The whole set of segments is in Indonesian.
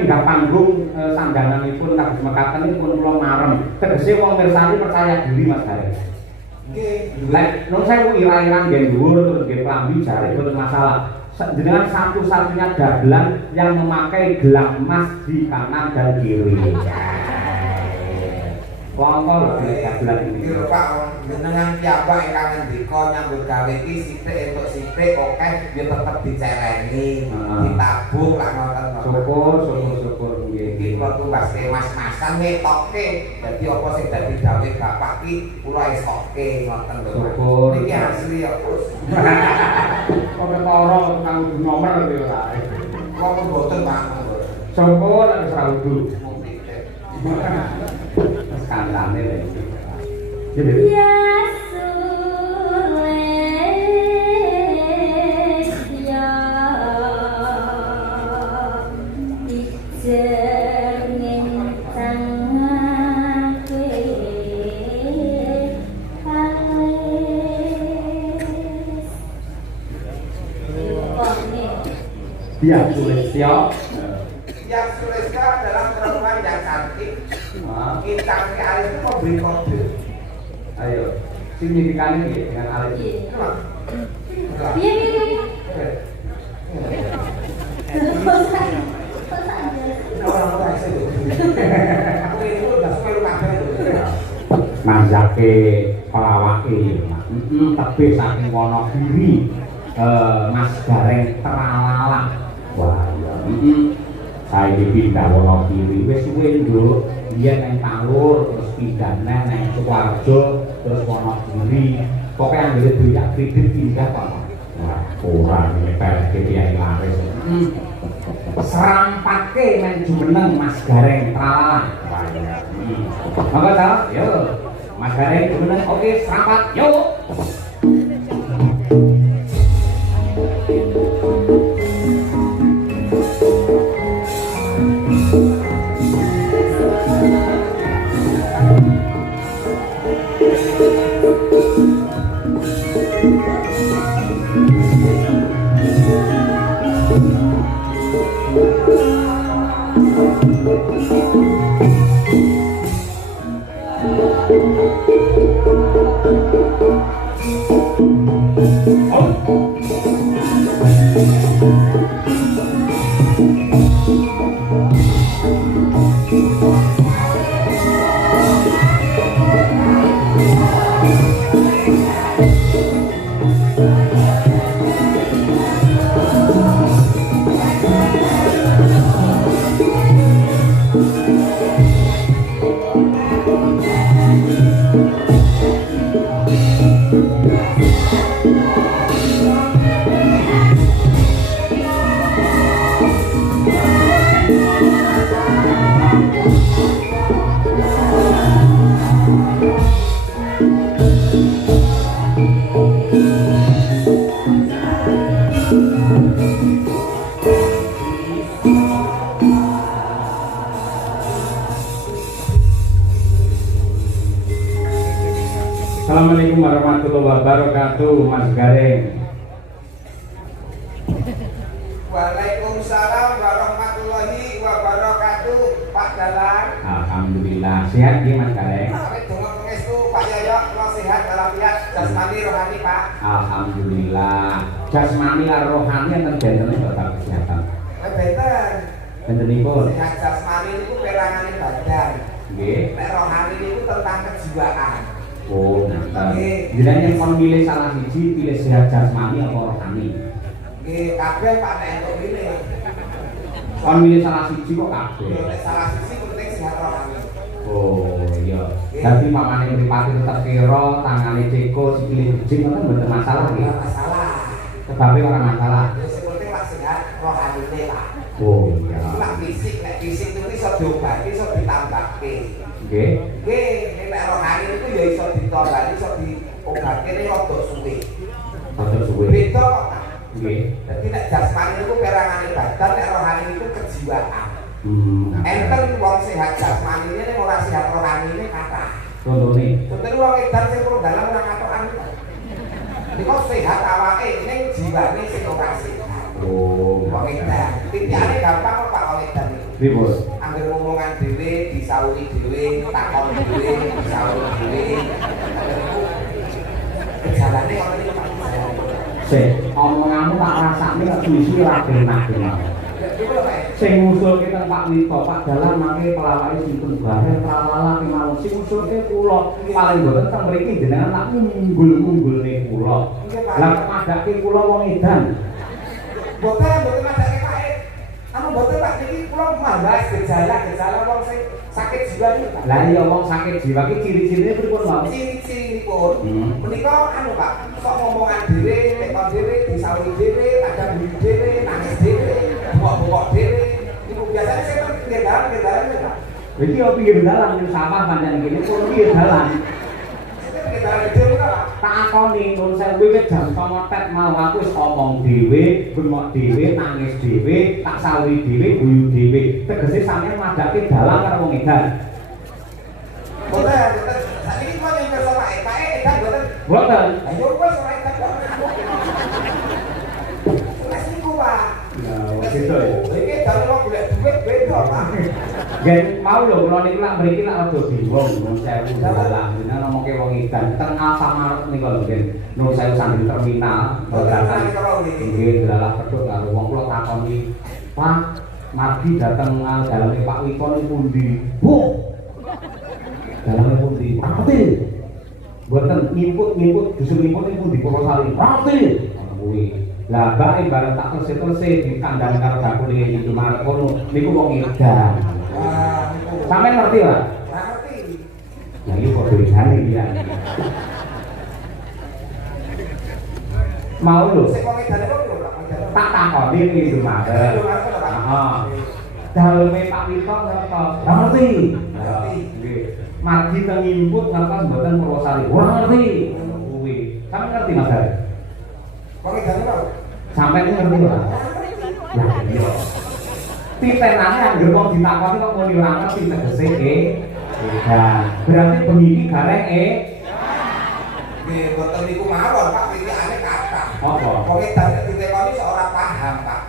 pindah panggung sandanganipun kados mekaten pun kula marem. Tegese wong mirsani percaya diri Mas Gareng. Nggih. Lek nun sewu ira-iran nggih dhuwur terus nggih klambi jare mboten masalah. Jenengan satu-satunya dagelan yang memakai gelang emas di kanan dan kiri. Wongko lho dagelan ini. Iki lho Pak, jenengan piyambak ingkang ngendika nyambut gawe iki sithik entuk sithik akeh ya tetep diceleni, ditabung lah ngoten. Syukur nggih. Iki kula tumpaske mas-masan ngetokke. Dadi apa sing dadi gawe bapak iki kula esokke ngoten lho. Syukur. Iki asli ya, Gus. Kok ketara kang nomor lho ora. Kok mboten Pak. Syukur nek wis ra udu. Skandalane lho. Ya sules ya ijengin tangake Dia Sulistyo. Yang Sulistyo adalah perempuan yang cantik. Kita alis itu mau beri kode. Ayo, signifikannya dengan alis. Iya. Manjake pelawake, tapi saking Wonogiri, Mas Gareng teralala. Wah, saya dipindah Wonogiri, wis suwe nduk, biyen nang Talur, terus pindah nang Sukoharjo, terus Wonogiri. Pokoknya anggere duit kredit pindah kok. Wah, ora ngepel kiai laris. Serampake men jumeneng Mas Gareng tralala. Wah, iya. Monggo ta, yo. Mas Gareng jumeneng oke serampat, yo. Assalamualaikum warahmatullahi wabarakatuh, Mas Gareng. Waalaikumsalam warahmatullahi wabarakatuh, Pak Dalang. Alhamdulillah, sehat nggih Mas Gareng. Awit donga pangestu Pak Yoyo, kula sehat walafiat jasmani rohani, Pak. Alhamdulillah. Jasmani lan rohani enten benten bapak kesehatan. Benten. Bentenipun. Sehat jasmani niku perangane badan. Nggih. Nek rohani niku tentang kejiwaan. Oh, nah. Jenengan kon milih salah siji, pilih sehat jasmani apa rohani? Nggih, kabeh Pak nek entuk pilih. Kon milih salah siji kok kabeh. Nek salah siji penting sehat rohani. Oh, iya. Dadi mamane mripate tetep kira, tangane ceko, sikile bejing ngoten mboten masalah nggih. Ora masalah. Sebabe ora masalah. Wis penting Pak sehat rohanine, Pak. Oh, iya. Nek fisik itu iso diobati, iso ditambahke. Nggih. Nggih, nek rohani itu ya iso ditambahke, iso diobati nek rada suwe. Rada suwe. Beda kok, Pak. Nggih. Dadi nek jasmani itu perangane badan, nek rohani itu kejiwaan. Enten wong sehat jasmani ini ora sehat rohani ini kata. Contone. Contohnya wong edan sing perlu dalam ora katokan. Niku sehat awake ning jiwane sing ora sehat. Oh, Wong edan. Titiane gampang kok Pak wong edan niku. Ribut. Angger ngomongan dhewe disauri dhewe, takon dhewe, disauri dhewe. Gejalane ono iki Pak. Sik, omonganmu tak rasane kok suwi-suwi ra benak-benak. Sing ngusulke teng Pak Wito, Pak Dalan mangke pelawake sinten bareng tralala kemawon. Sing ngusulke kula paling boten teng mriki jenengan tak unggul-unggulne kula. Lah madake kula wong edan. Boten madake Pak. Anu boten Pak niki kula membahas gejala wong sing sakit jiwa iki Pak. Lah iya wong sakit jiwa iki ciri-cirine pripun, Pak? Ciri-cirinipun menika anu Pak, kok ngomongan dhewe, tekon dhewe, disauri dhewe, kadang guyu dhewe, nangis dhewe, bengok-bengok dhewe. Iku biasane saya kan pinggir dalan Pak. Iki yo pinggir dalan ning sawah pancen kene kula pinggir dalan. Saya pinggir dalan dhewe Pak. Tak akoni nun sewu wit jam 09.00 tet mau aku wis omong dhewe, bengok dhewe, nangis dhewe, tak sauri dhewe, guyu dhewe. Tegese sampeyan madake dalan karo wong edan. Boten. Saiki kula nyampe sama Pak edan boten. Boten. Ayo wis ora edan kok. Wes niku Pak. Ya, gitu ya. Iki dalem kok golek duit beda Pak. Gen mau lho kula niku lak mriki lak rada bingung nun sewu dalan. Jenengan ngomongi wong edan teng Alfamart niku lho gen. Nun sewu sambil terminal. Nggih, dalah pedhot karo wong kula takoni, "Pak, margi dateng daleme Pak Wito niku pundi?" "Bu, daleme pundi?" "Rati." "Mboten ngimput justru ngimput niku pundi Purwosari?" "Rati." Ngono kuwi. Lah bae bareng tak terus dikandani karo bakul iki Indomaret kono niku wong edan. Wah, niku. Sampeyan ngerti, Pak? Ngerti. Nah, iki padha isane iki ya. Mau lho, Sing kok edane kok lho Pak. tak takoni iki Indomaret. Heeh. Daleme Pak Wito ngertos. Ora ngerti. Nggih. Margi teng input ngertos mboten Purwosari. Ora ngerti. Ngono kuwi. Sampeyan ngerti Mas Ari? Kok edane kok? Sampeyan ngerti, Pak? Ya iya. Titenane anggere wong ditakoni kok muni ora ngerti tegese edan. Berarti bengi iki gareng Nggih, boten niku mawon Pak, pitikane kathah. apa? Kok edane ditekoni sok ora paham Pak.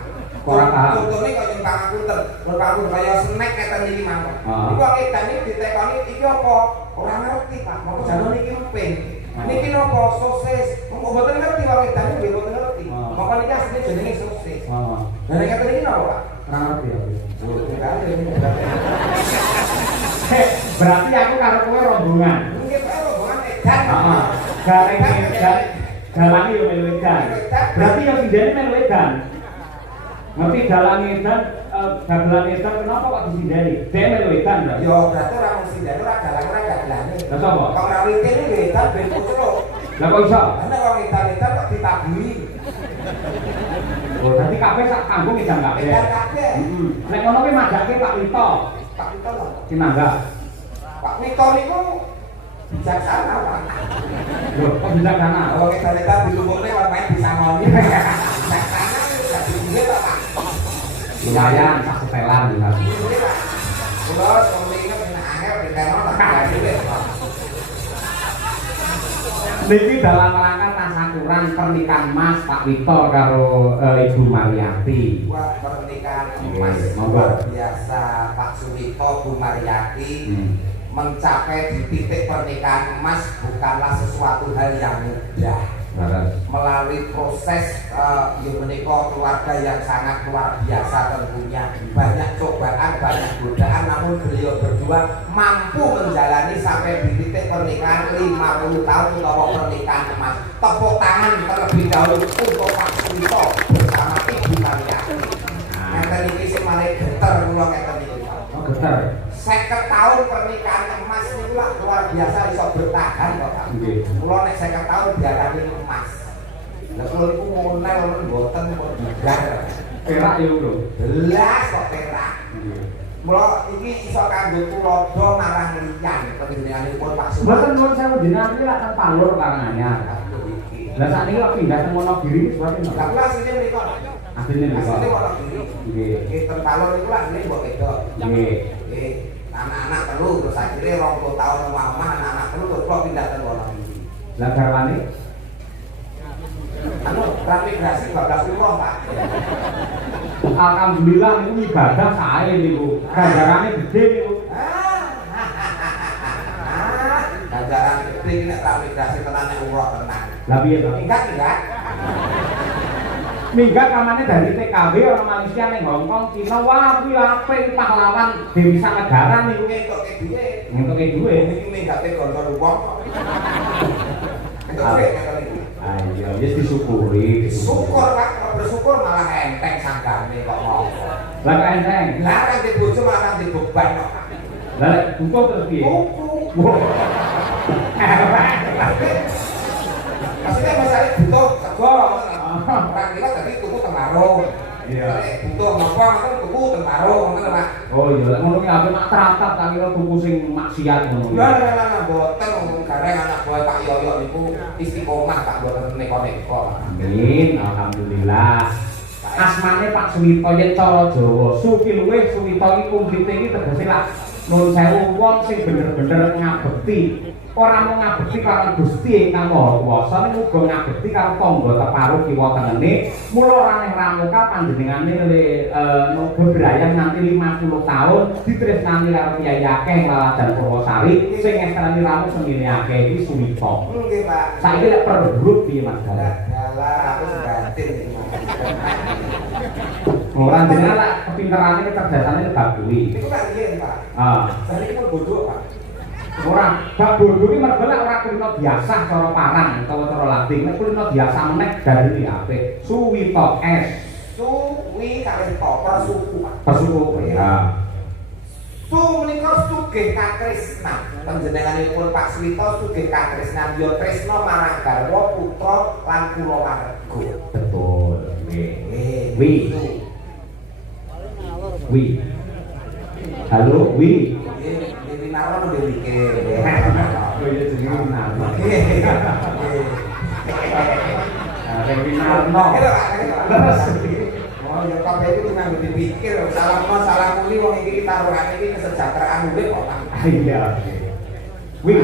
Ora paham. Contone kok yen pangapunten, mun pangapunten kaya snack keten iki mawon. Ah. Iku kok edane ditekoni iki apa? Ora ngerti Pak. Moko jalur niki emping. Niki napa sosis? Moko boten ngerti wong edane nggih boten ngerti. Moko niki asline jenenge sosis. Heeh. Lah nek keten iki napa Pak? Ora ngerti aku. Heh, Berarti aku karo kowe rombongan. mungkin Pak rombongan edan. Heeh. Gareng edan. Dalange yo melu edan. Berarti yo sindene melu edan. Ngerti dalan edan, dagelan edan kenapa kok disindeni? Dhewe melu edan lho. Yo berarti ora mung sindane ora dalan ora daglane. Lah sapa? Kok ora witene nggih edan ben pucuk. Lah kok iso? Ana wong edan-edan kok ditaburi. Oh, berarti kabeh sak kampung edan kabeh. Edan kabeh. Heeh. Nek ngono kuwi madake Pak Wito. Pak Wito lho. Sinangga. Pak Wito niku bijaksana Pak. Lho, kok bijaksana? Oh, edan-edan dilumurne warnane disangoni. Bijaksana dadi duit Pak. Lumayan sak setelan iki. Duit Pak. Kula sumringep nek angel dikeno tak duit Pak. Niki dalam rangka tasyakuran pernikahan Mas Pak Wito karo Ibu Mariati. Wah, pernikahan Oke, Mas monggo. luar biasa Pak Suwito, Bu Mariati mencapai di titik pernikahan emas bukanlah sesuatu hal yang mudah. Melalui proses yang menikah keluarga yang sangat luar biasa tentunya, banyak cobaan, banyak godaan, namun beliau berdua mampu menjalani sampai di titik pernikahan 50 tahun atau pernikahan emas. Tepuk tangan terlebih dahulu untuk Pak Suwito bersama Ibu Mariati. Ngeten iki sing malah geter kula ngeten iki. Oh, getar. 50 tahun pernikahan emas niku lah luar biasa iso bertahan kok Pak. Nggih. Kula nek 50 tahun diarani emas. Lah kula niku ngonel mboten kok digar. Perak ya, Bro. Belas kok perak. Nggih. Mula iki iso kanggo tulodo marang liyan panjenenganipun Pak Suwito. Mboten nuwun sewu jenengan iki lak teng Palur karanganyar. Lah sakniki kok pindah teng Wonogiri suwate Lah napa? kula asline mriko. Asline mriko. Asline Wonogiri. Nggih. Nggih teng Palur niku lah asline mbok wedok. Nggih. Nggih. Anak-anak telu terus akhirnya 20 tahun omah-omah anak-anak telu terus kok pindah teng Wonogiri. Lah garwane Anu transmigrasi 12 umroh Pak. Alhamdulillah niku ibadah sae niku. Ganjarane gede niku. Ganjaran gede iki nek ramidasi tenan nek umroh tenan. Lah piye to? Enggak. Minggat kamane dari TKW orang Malaysia ning Hongkong, Cina, wah kuwi apik pahlawan Dewi Negara niku Ngentuke dhuwit. ngentuke dhuwit. Iki minggate gontor wong. Entuk dhuwit kata niku. Ayo, wis disyukuri. Syukur Pak, bersyukur malah enteng sanggane kok ngopo. Lah kok enteng. Lah kan di bojo malah di beban kok. Lah cukup terus piye? Cukup. Maksudnya masalah butuh sego. Ora kira tadi tuku tengaro. Iya. Butuh ngopo kan tuku tengaro ngono Pak. Oh iya, lek ngono ki aku mak tratap tak kira tuku sing maksiat ngono. Lah boten wong gareng anak buah Pak Yoyo niku istiqomah Pak boten neko-neko. Amin, alhamdulillah. Asmane Pak Suwito yen cara Jawa, Suki luwih Suwito iki kumplite iki tegese lak nuwun sewu wong sing bener-bener ngabekti. Ora mung ngabekti karo Gusti Ingkang Maha Kuwasa, ning uga ngabekti karo tangga teparuh kiwa tengene. Mula ora ning Ramuka panjenengane bebrayan nganti 50 tahun ditresnani karo Kyai Akeh Laladan Purwosari sing ngestrani ramu semene akeh iki Suwito. Nggih Pak. Saiki lek perburuk piye Mas Dalah? Dalah aku sebatin iki Mas. Ora jenengan lak kepinterane kecerdasane bab kuwi. Niku tak riyen Pak. Saya iki bodoh Pak. Ora, bab bodoh iki mergo lek ora kulino biasa cara parang utawa cara lading, nek kulino biasa meneh dari apik. Suwito S. Suwi kali topor suku Pak. Pesuku ya. Su menika sugih katresnan. Panjenenganipun Pak Suwito sugih katresnan ya tresna marang garwa putra lan kulawarga. Betul. Nggih. Wi. Halo, Wi. Dewi Narwan udah mikir. Oh iya jenenge Narno. Dewi Narno. Oh ya kabeh itu nganggo dipikir, salah muli wong iki taruhane iki kesejahteraan urip kok. Iya. Wi.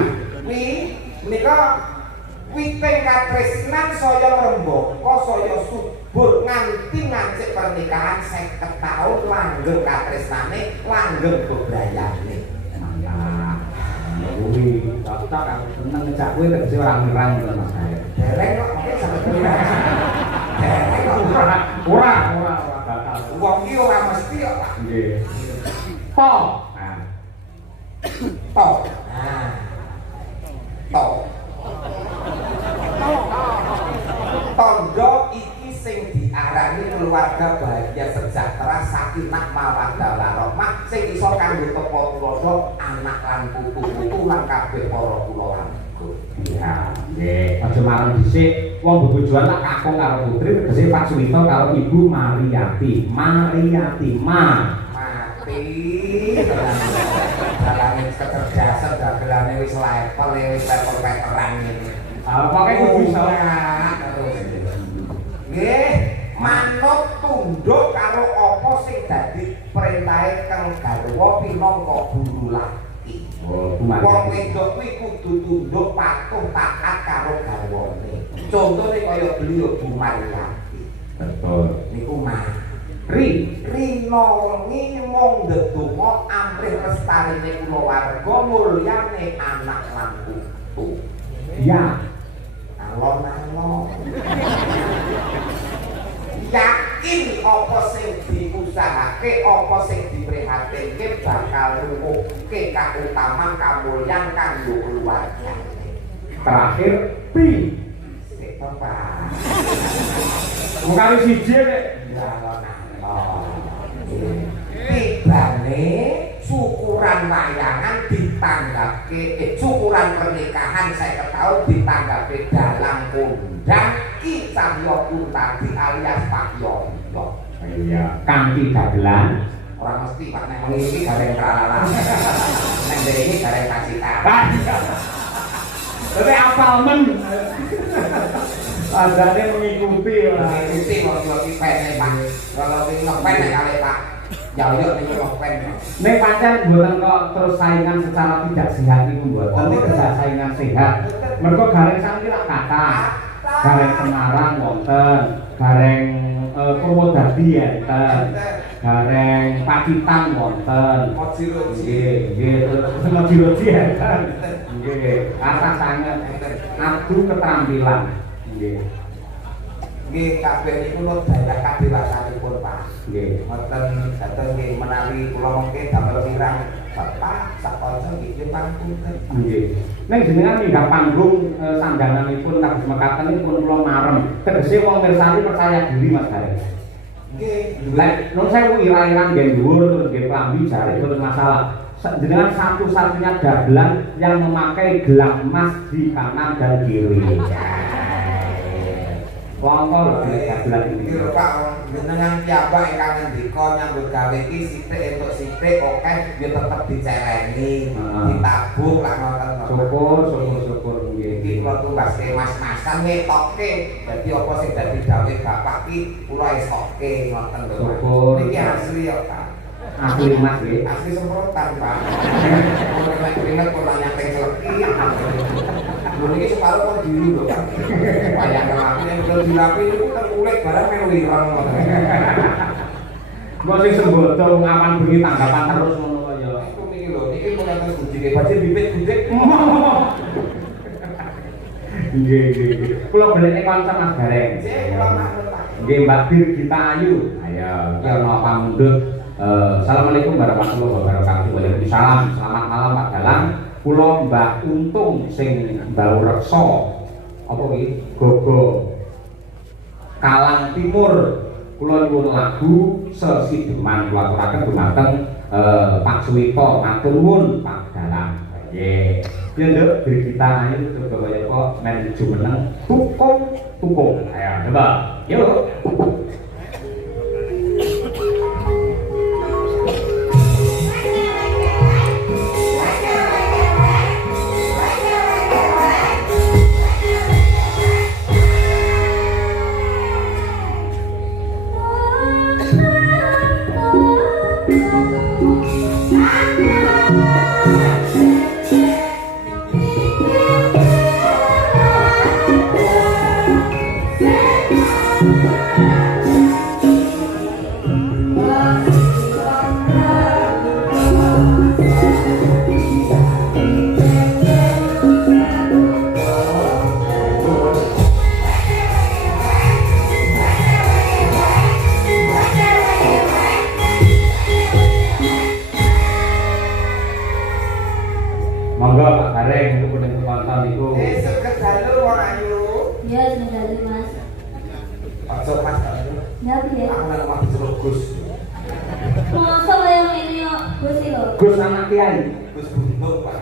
Menika witing katresnan saya ngrembaka saya subur nganti ngancik pernikahan 50 tahun langgeng katresnane langgeng bebrayane. Mantap. Wi, cocok aku seneng ngejak kowe tegese ora ngerang to Mas. Dereng kok mungkin sampe pernikahan. Dereng kok Ora bakal. wong iki ora mesti kok Pak. Nggih. To. To. Nah. To. Tondo iki sing diarani keluarga bahagia sejahtera sakinah mawaddah warahmah sing iso kanggo tepa tulodo anak lan putu-putu lan kabeh para kulawarga. Iya, nggih. Aja marang dhisik wong bebojoan lak kakung karo putri tegese Pak Suwito karo Ibu Mariyati. Mariyati Mati. Dalane kecerdasan dagelane wis level veteran ini. Pokoke kudu iso nggih, manut tunduk karo apa sing dadi perintahe kang garwa pinangka guru laki. Wong wedok kuwi kudu tunduk patuh taat karo garwane. Contone kaya beliau Bu Mariyati. Betul. Niku mah Rino wengi mung ndedonga amrih lestarine kulawarga mulyane anak lan putu. Iya. Alon-alon. Yakin apa sing diusahake, apa sing diprihatinke bakal nuwuhke kautaman kamulyan kanggo keluarga. Terakhir pi. Sik Pak. Mungkari siji nek tibane syukuran wayangan ditanggapi syukuran pernikahan 50 tahun ditanggapi dalam kondang Ki Cahyo Kuntadi alias Pak Yoyo. Iya, kanthi dagelan Ora mesti Pak nek iki gareng tralala. Nek iki gareng kasita. Tapi apal men. Adane mengikuti ora. Mengikuti kok iki pene Pak. Kalau iki ngepen nek kali Pak Yoyo niki ngepen. Nek pancen mboten kok terus saingan secara tidak sehat niku mboten. Nek kerja saingan sehat. Mergo gareng saniki lak kata. Gareng Semarang wonten, gareng Purwodadi enten. Gareng Pacitan wonten. Nggih, Mojiroji enten. Nggih, kathah sanget adu keterampilan. Nggih. Nggih, kabeh niku nur dayak kadewasanipun, Pak. Nggih. Ngoten dateng nggih menawi kula mengke damel pirang Bapak sakonco nggih pangapunten. Nggih. Ning jenengan minggah panggung sandhanganipun kados mekaten nipun kula marem. Tegese wong mirsani percaya diri Mas Gareng. Nggih, Lek nun sewu ira-iran nggih dhuwur terus nggih klambi jare mboten masalah. Jenengan satu-satunya dagelan yang memakai gelang emas di kanan dan kiri. Wongkol dagelan ini. Iki Pak, jenengan piyambak ingkang ngendika nyambut gawe iki sithik entuk sithik oke ya tetep dicereni, ditabung lak ngoten. Syukur nggih. Iki kula tuwaske mas-masan ngetokke. Dadi apa sing dadi dawuh Bapak iki kula esokke ngoten lho. Syukur. Niki asli ya, Pak. Asli Mas nggih. Asli semprotan, Pak. Ora nek keringet kok nyateng celeki. Lho niki separuh kok diri lho, Pak. Wayang rapi nek udah dirapi niku kan kulit barang melu ireng ngoten. Mbok sing sembodo ngapan bengi tanggapan terus ngono kaya. Iku niki lho, niki kok nang bujike baca bibit budik. Nggih. Kula beli konser Mas Gareng. Nggih, kula matur, Pak. Nggih, Mbak Birgita Ayu. Ayo, iki ana pamundhut. Assalamualaikum warahmatullahi wabarakatuh. Waalaikumsalam. Selamat malam Pak Dalang. Kula Mbak Untung sing Mbau Reksa. Apa iki? Gogo. Kalang Timur. Kula nyuwun lagu Sesideman kula aturaken dumateng Pak Suwito. Matur nuwun Pak Dalang. Nggih. Piye Nduk Birgita Ayu coba kaya kok men jumeneng tukung. Ayo coba. Yuk. Monggo Pak Gareng niku punika konton niku. Seket dalu wong ayu. Ya, sudah Mas. Pak Sopas dalu. Ya, piye? Aku nang omah diceluk Gus. Masa kaya ngene yo, Gus iki lho. Gus anak Kiai. Gus Bunduk, Pak.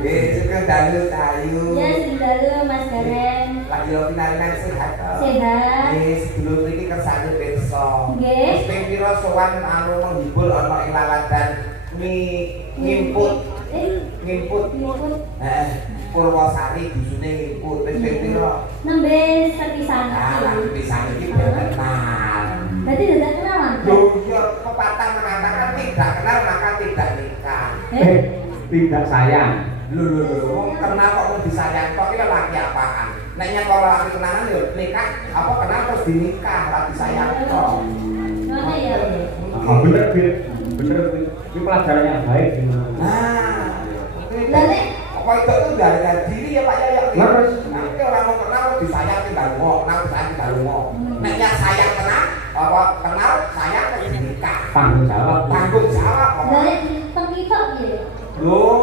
Seket dalu ayu. Ya, sudah Mas Gareng. Lagi yo pinaringan sehat. Sehat. Sebelum ini kersane pirsa. Nggih. Ping pira sowan anu menghibur ana ing laladan ngimput. Ngimput. Heeh. Purwosari dusune ngimput wis ping pira? Nembe sepisan. Ah, pisan iki kenal. Berarti tidak kenalan. Lho, ya pepatah mengatakan tidak kenal maka tidak nikah. Tidak sayang. Lho, kenal kok mau disayang kok iki laki apaan? Nek nyek kalau laki kenalan yo nikah, apa kenal terus dinikah, ora disayang kok. Ngono ya. Bener bener ini pelajaran yang baik gimana? Nah, Lalu kok itu tuh dari diri ya Pak ya. Terus Nanti orang mau kenal disayang tinggal ngomong, kenal disayang tinggal ngomong. Nek nyek sayang kenal, apa kenal sayang terus dinikah. tanggung jawab. Tanggung jawab kok. dari pengkitok ya. Loh.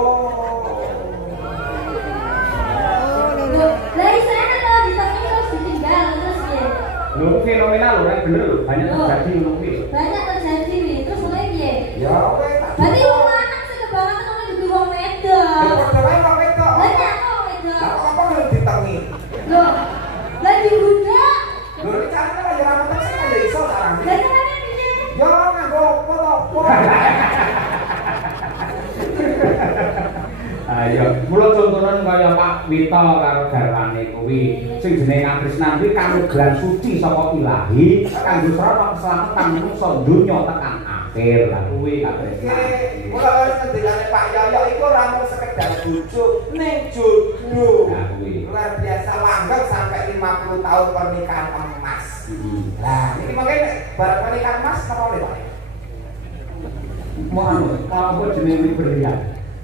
Dari sana kalau di tengah terus ditinggal terus ya. Lho fenomenal lho, kan bener lho, banyak Loh. terjadi ngono kuwi. Banyak terjadi nih, terus mulai ya. Ya wes. Berarti wong lanang sih kebangetan ngene dudu wong wedok. Ya padha wae kok wedok. Banyak kok wedok. Lah apa kudu ditengi? Loh, lah dibudak. Lho iki carane lah ya ora penting ya iso sekarang. Lah carane piye? Ya nganggo foto. Ayo, mula contohan kaya Pak Wito karo garwane kuwi sing jenenge Katrisnan kuwi kanugrahan suci saka Ilahi kanggo srana keselamatan manungsa donya tekan akhir lah kuwi kabeh. Ora harus ngendikane Pak Yoyo iku ora mung sekedar bojo ning jodoh. Nah kuwi. Luar biasa langgeng sampai 50 tahun pernikahan emas. Lah, ini makanya barang pernikahan emas apa oleh Pak? Mau apa jenenge berlian?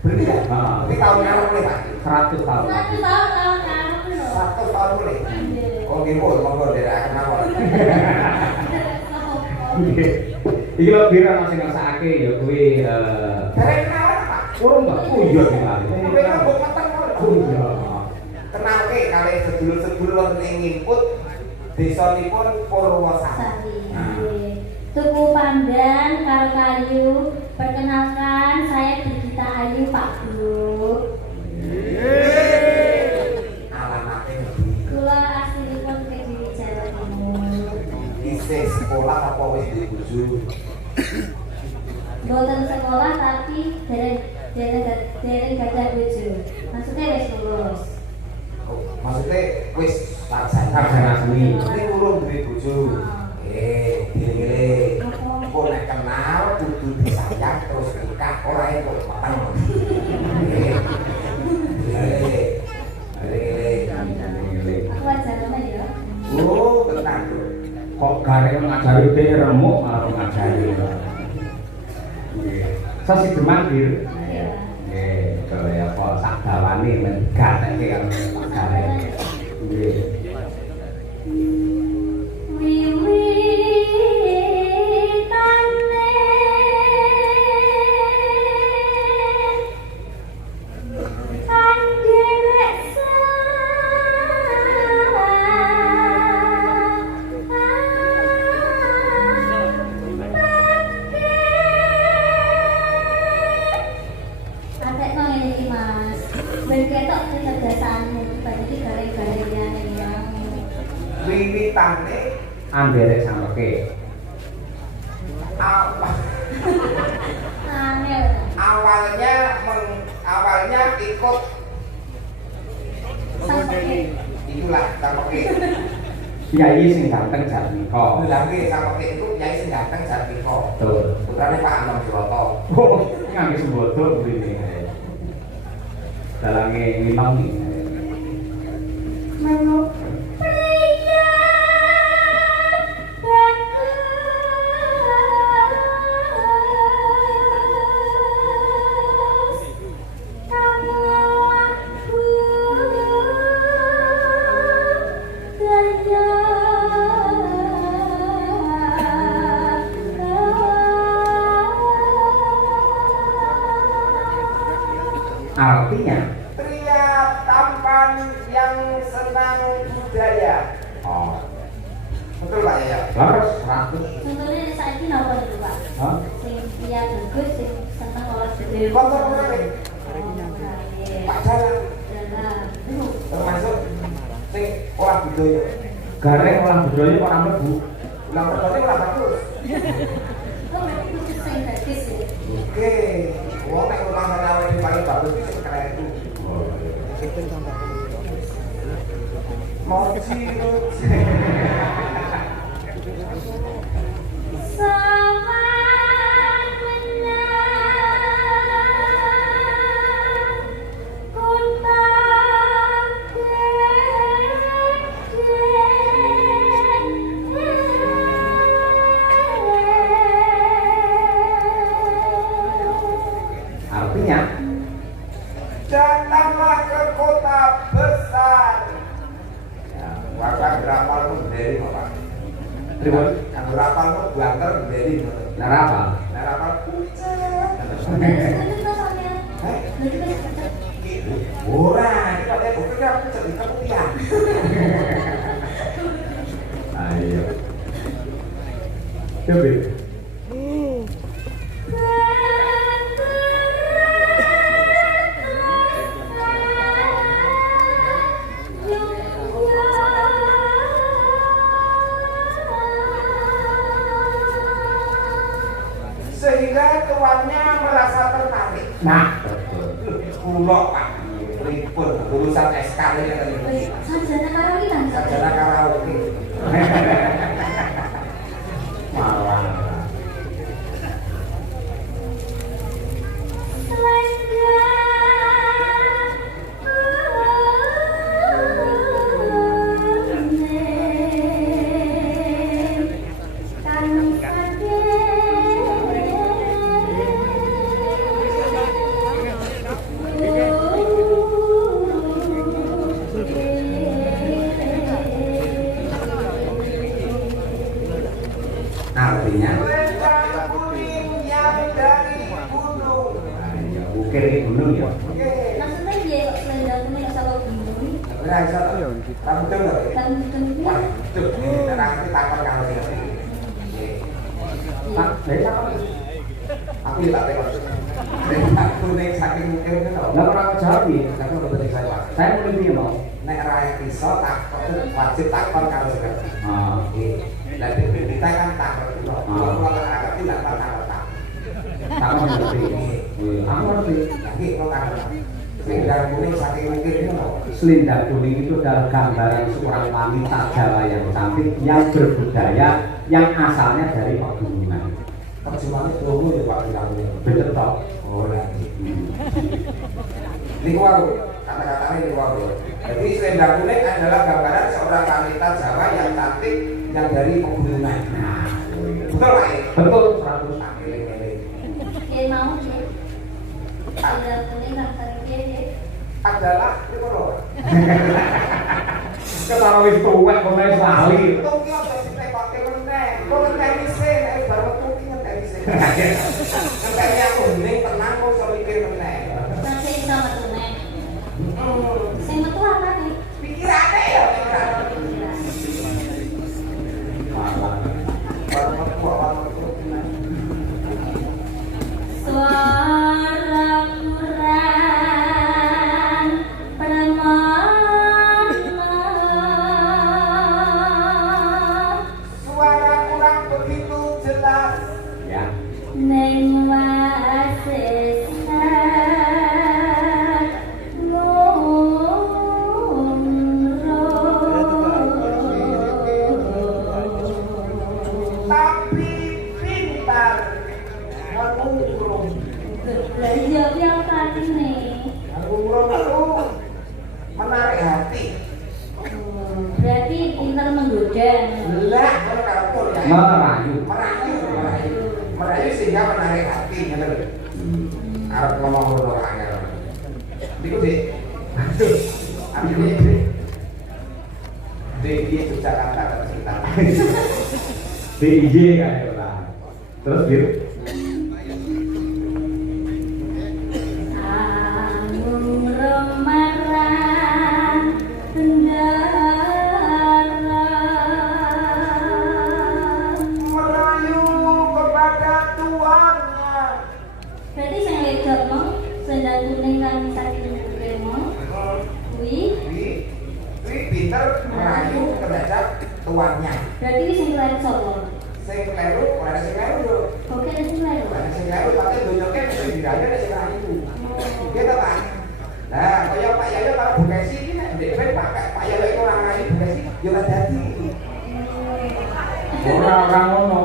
Berlian. Heeh. Ini tahun berapa oleh Pak? 100 tahun. 100 tahun kamu lho. 100 tahun boleh. Oh, nggih, monggo derek mawon. Iki lho pira sing ngrasakake ya kuwi Derek kenalan Pak. urung Mbak. Oh iya dikali. Kowe kan mbok meteng Oh iya. kenalke kali sedulur-sedulur wonten ing ngimput desanipun Purwosari. Tuku pandan karo kayu. Perkenalkan saya Digita Ayu Pak Guru. Alamate Kula aslinipun Kediri Jawa Timur. isih sekolah apa wis dibuju? Boten sekolah tapi dereng gadah bojo. Maksudnya wis lulus. Oh, maksudnya wis Sarjana seni. Ini urung duwe bojo. Dile-dile. Kok nek kenal kudu disayang terus nikah ora entuk mateng. Dile-dile. Aku ajarane ya. Oh, tenang. Kok garek ngajari dhek remuk karo ngajari. Sasi deman bir. Iya. Nggih, kaya apa sak dawane men gatekke karo Pak Garek. Nggih. Wiwitane Anderek sampe. Angel. awalnya ikut Sampai itulah sampai Kiai sing ganteng Jarmiko. Lagi sampai itu Kiai sing ganteng Jarmiko. Betul. Putrane Pak Anom Suroto. Oh, ngangge sembodo kuwi. Dalange ngimang iki. Menu pria bagus kamu aku daya Artinya Pria tampan yang senang budaya. oh, Betul Pak ya? laras 100. contohnya saiki napa itu Pak? Hah? Sing pria bagus sing seneng olahraga. Kontor menarik. Pak Jalan Jalan. itu termasuk sing olah budaya. Garek orang budaya kok ora mlebu. Ulang pertama ora bagus. Oh, itu sing gadis ya. Oke, wong nek ulang tahun yang paling bagus itu sing keren itu. Mau cium. Saman menang kota Artinya Datanglah ke kota besar. Ya, warga berapal pun dari Bapak. Pripun? Yang berapal pun banter dari. Narapa. Berapal kucing. Ora, kita lihat bukti aku jadi keputihan. Ayo. Coba. Sehingga tuannya merasa tertarik. Nah, betul. Kulo Pak, ribut urusan SK ini tadi. Sarjana karaoke kan? Sarjana karaoke. Malah. kiri gunung ya. Maksudnya dia kok selendang kuning nggak sama gunung? Ora iso. Kamu dengar? Kan gunung ini. Waduh, tenang iki takon karo dia. Tak, dari apa? Aku ya tak tekon. Tak kuning saking mungkin kan. Lah ora jawab iki. Aku betul saya. Saya mulai piye mau? Nek ra iso takon wajib takon karo dia. Ah, Nggih. Lah kita kan takon itu. Kalau agak tidak takon tak. tak ngerti. Aku ngerti. Nggih, kok takon. Selendang kuning saking mungkin itu. Selendang kuning itu adalah gambaran seorang wanita Jawa yang cantik, yang berbudaya, yang asalnya dari pegunungan. Perjuangannya dulu ya Pak bilang. Betul toh? Oh ya. Ini wow, kata-katanya ini wow. Jadi selendang kuning adalah gambaran seorang wanita Jawa yang cantik, yang dari pegunungan. Nah, Betul Pak? betul 100. Dia mau dia. Selendang kuning rasanya dia. Adalah ini loh. Kalau wis tuwek kok wis lali. Itu ki aja ditekok meneh. Kok ngenteni sih nek bar metu ki ngenteni sih. Ngenteni aku hening tenang kok iso mikir meneh. Masih sama tunai. Sing metu apa nih? Pikirane ya pikirane. Bar metu awal metu meneh. Suara murang permana Suara kurang begitu jelas. Ya. neng wasesa Tapi pintar ngurung. Belajar yang tadi nih. Ngurung itu menarik hati. Berarti pintar menggoda. Lah kalau karakter ya. Merayu. Merayu sehingga menarik hati, gitu loh. Arab ngomong ngono angel. Niku Dik. Aduh. Ambil Dik. Dik dia Yogyakarta kan cerita. DJ kan ya lah. Terus gitu. Anggung remarang bendara. Merayu kepada tuannya. Berarti sing wedok mau selendang kuning kan saking kuwi mau. Kuwi Wih, pinter merayu terhadap tuannya. berarti wis sing lain sapa? Sing kleru, ora sing kleru lho. Oke, sing lain. Ora sing kleru tapi donyoke mesti dirayu nek sing rayu. Gitu Pak. Nah, kaya Pak Yayo kalau Bu Kesi iki nek ndek Pak Yayo iku ora rayu Bu Kesi, ya ora dadi. Orang ngono.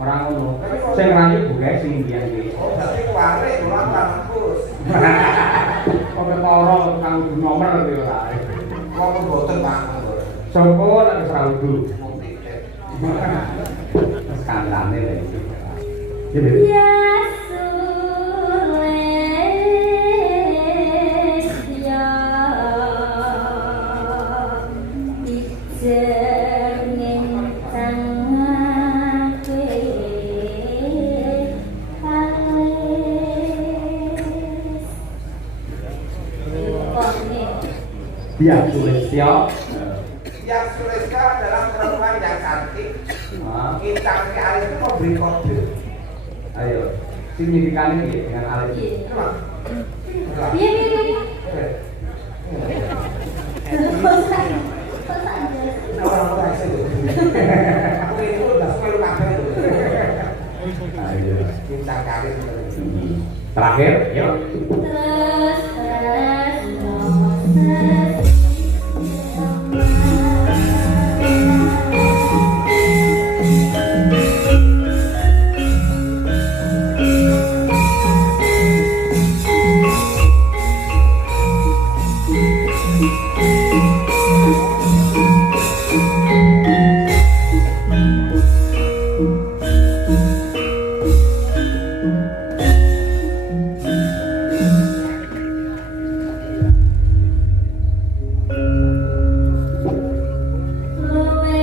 Orang ngono. Sing rayu bukae sing biyen iki. Oh, berarti kuare ora bagus. Kok ketara kang nomor iki ora. Kok mboten Pak. Soko lek wis ra udu. Mung tiket. Skandalnya lah itu. Gitu. Ya sules ya ijerning tangake alis. Dia Sulistyo. Yang Suleska adalah perempuan yang cantik. Ah, Kincangnya alis itu memberi kode. ayo. Signifikannya gitu dengan alis. Coba. Iya, iya, iya. Orang-orang itu. Aku ini udah selalu kabel itu. Ayo. Kincang kali. Terakhir, yuk. Terus luwe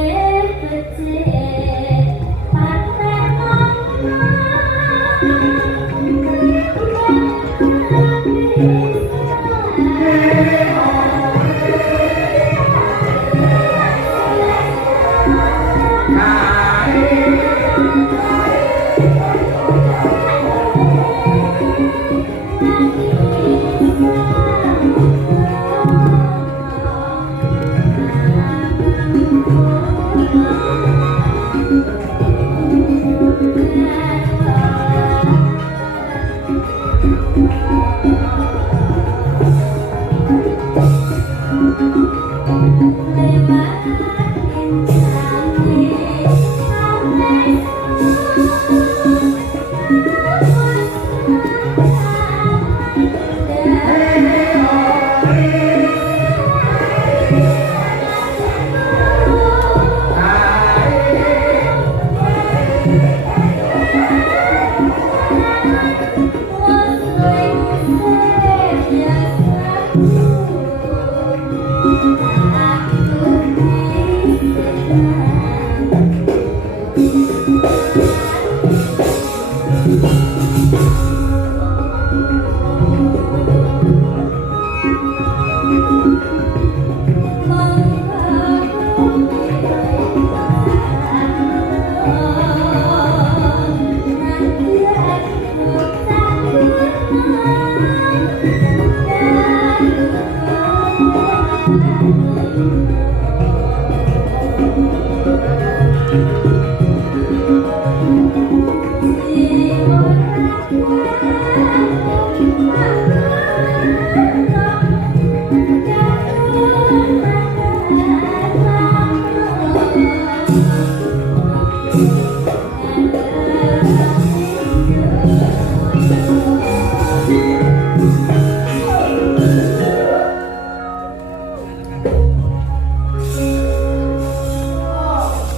becik partai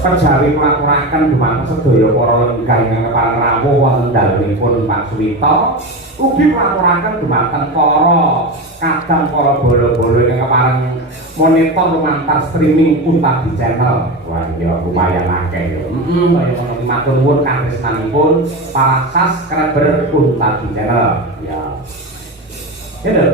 Perjawi nglakuraken dumateng sedaya para lenggah ingkang kepareng rawuh wonten dalemipun Pak Suwito, ugi nglakuraken dumateng para kadang para bala-bala ingkang kepareng monitor lumantar streaming Kuntabi Channel. Wah ya lumayan akeh ya. Kaya ngono ki matur nuwun katresnanipun para subscriber Kuntabi Channel. Ya. Ya lho.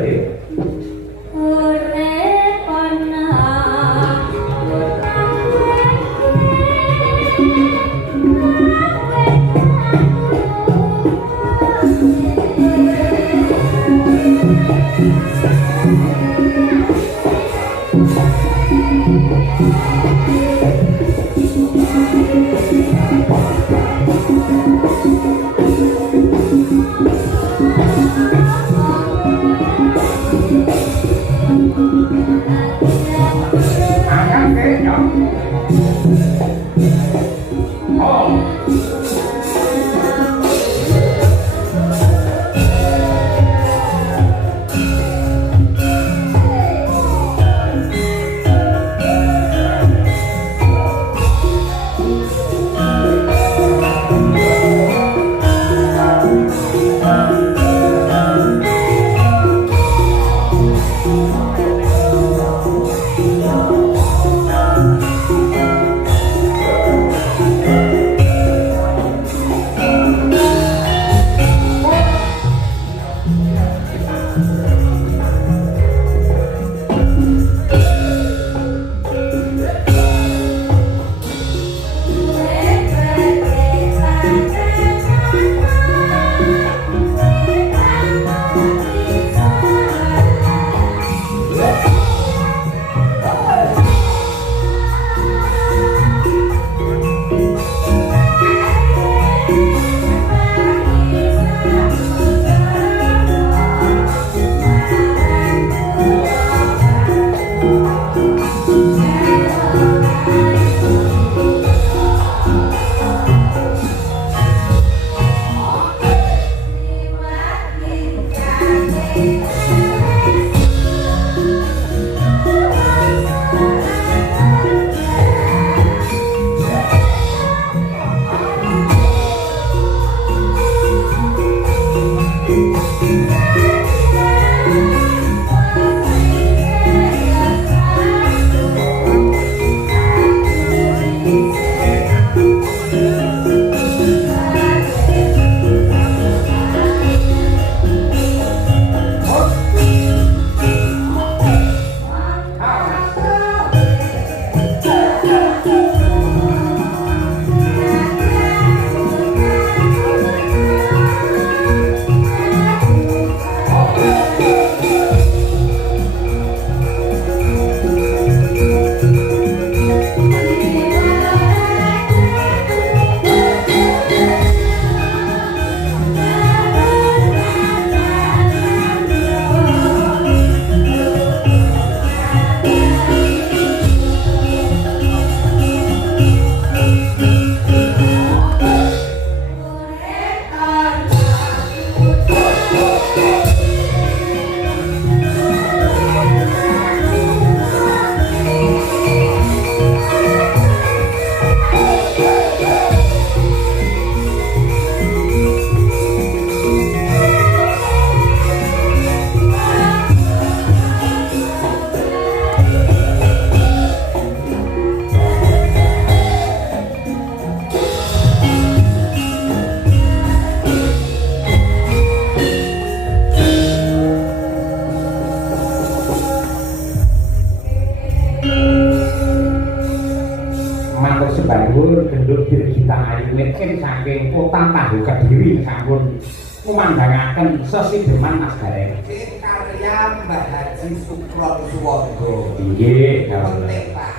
Matur sebangun gendut Dirgita Ayu Mitkin saking Kota Tahu Kediri sampun ngumandhangaken sesideman Mas Gareng. Karya Mbah Haji Sukron Suwondo. Inggih, penting Pak.